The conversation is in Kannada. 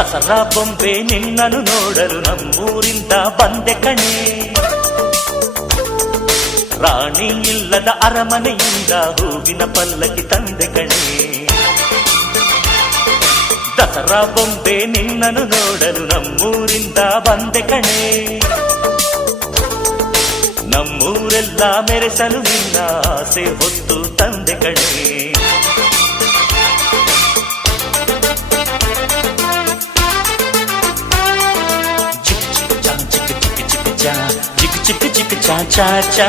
ದಸರಾ ಬೊಂಬೆ ನಿನ್ನನ್ನು ನೋಡಲು ನಮ್ಮೂರಿಂದ ಬಂದೆ ಕಣೆ. ರಾಣಿ ಇಲ್ಲದ ಅರಮನೆಯಿಂದ ಹೂವಿನ ಪಲ್ಲಕ್ಕಿ ತಂದೆ ಕಣೆ. ದಸರಾ ಬೊಂಬೆ ನಿನ್ನನ್ನು ನೋಡಲು ನಮ್ಮೂರಿಂದ ಬಂದೆ ಕಣೆ. ನಮ್ಮೂರೆಲ್ಲ ಮೆರೆಸಲು ನಿನ್ನ ಆಸೆ ಹೊತ್ತು ತಂದೆ ಕಣೆ. ಚಿಕ್ ಚಿಕ್ ಚಾ ಚಾ ಚಾ ಚಾ